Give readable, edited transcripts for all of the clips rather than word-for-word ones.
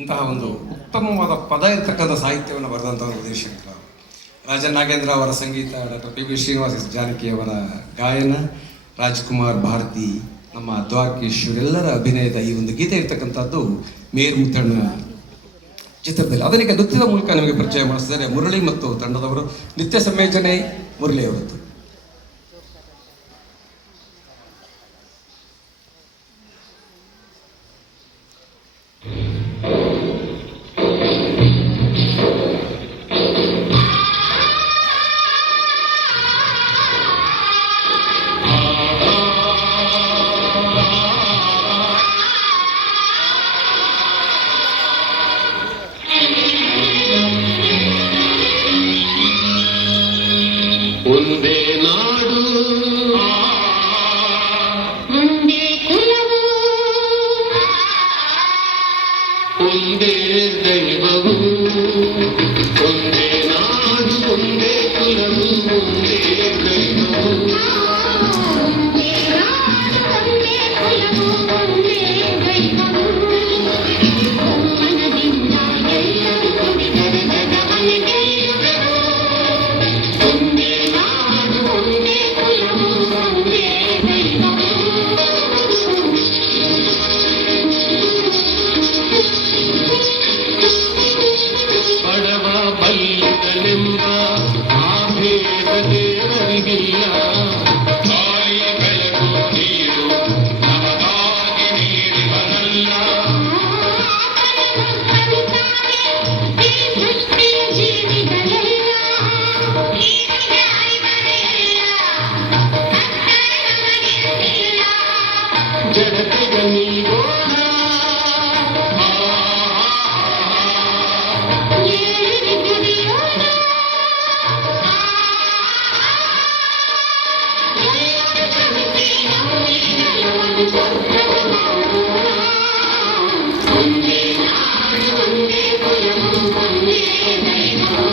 ಇಂತಹ ಒಂದು ಉತ್ತಮವಾದ ಪದ ಇರತಕ್ಕಂಥ ಸಾಹಿತ್ಯವನ್ನು ಬರೆದಂಥ ಒಂದು ಉದಯಶಂಕರ. ರಾಜನ್ ನಾಗೇಂದ್ರ ಅವರ ಸಂಗೀತ, doctor P B Srinivas Janaki ಅವರ ಗಾಯನ, ರಾಜ್ಕುಮಾರ್, ಭಾರತಿ, ನಮ್ಮ ದ್ವಾರಕೀಶ್ ಇವರೆಲ್ಲರ ಅಭಿನಯದ ಈ ಒಂದು ಗೀತೆ ಇರ್ತಕ್ಕಂಥದ್ದು ಮೇರು ಮುತ್ತಣ್ಣ ಚಿತ್ರದಲ್ಲಿ. ಅದನ್ನೀಗ ನೃತ್ಯದ ಮೂಲಕ ನಿಮಗೆ ಪರಿಚಯ ಮಾಡಿಸಿದ್ದಾರೆ ಮುರಳಿ ಮತ್ತು ತಂಡದವರು. ನಿತ್ಯ ಸಂಯೋಜನೆ ಮುರಳಿ ಅವರದ್ದು. ಒಂದೇ ನಾಡು ಒಂದೇ ಕುಲವು ಒಂದೇ ದೈವವು, ಒಂದೇ ನಾಡು ಒಂದೇ ಕುಲವು ಒಂದೇ ದೈವವು, ಒಂದೇ ನಾಡು ಒಂದೇ ಕುಲವು ಒಂದೇ ದೈವವು, ಮನದಿಂದ ಎಲ್ಲರೂ ಕುಡಿದರೆ ಜಗವನ್ನೇ ಗೆಲ್ಲುವೆವು. ಒಂದೇ ನಾಡು ಒಂದೇ ಕುಲವು ಒಂದೇ ದೈವವು. ಬಡವ ಬಲ್ಲಿದನೆಂಬ ಆ ಭೇದ ದೇವರಿಗಿಲ್ಲ. ಗಾಳಿ ಬೆಳಕು ನೀರು ನಮಗಾಗಿ ನೀಡಿವನಲ್ಲ. ಈ ಸೃಷ್ಟಿಯ ಜೀವಿಗಳೆಲ್ಲ ಜಡತೆಗ ನೀಗೋಣ, ಏರಿ ದುಡಿಯೋಣ, ಒಂದೇ ನಾಡು ಒಂದೇ ಕುಲವು ಒಂದೇ ದೈವವು.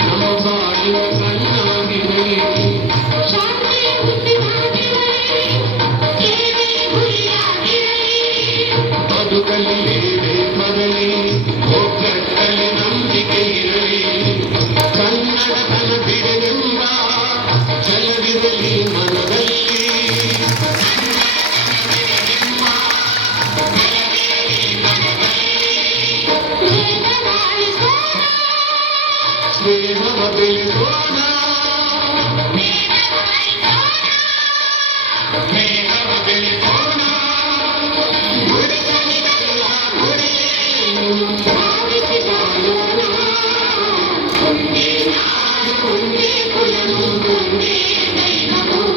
ನಮ್ಮ ಬಾಳಿನ ಕಣ್ಣಾಗಿರಲಿ, ಶಾಂತಿಯ ಹುಟ್ಟಿವಾಗಿರಲಿ, ಸೇವೆಯ ಗುರಿಯಾಗಿರಲಿ, ಬದುಕಲಿ ಏನೇ ಬರಲಿ, ಒಗ್ಗಟ್ಟಲ್ಲಿ ನಂಬಿಕೆ ಇರಲಿ, ಕನ್ನಡತನ ಬಿಡನೆಂಬ ಛಲವಿರಲಿ ಮನದಲ್ಲಿ. ಸ್ನೇಹವ ಬೆಳೆಸೋಣ, ಸ್ನೇಹವ ಬೆಳೆಸೋಣ, ಗುಡಿಸಲಿಲ್ಲ ಗುಡಿಯನ್ನು ಭಾವಿಸಿ ಬಾಳೋಣ. ಒಂದೇ ನಾಡು ಒಂದೇ ಕುಲವು ಒಂದೇ ದೈವವು.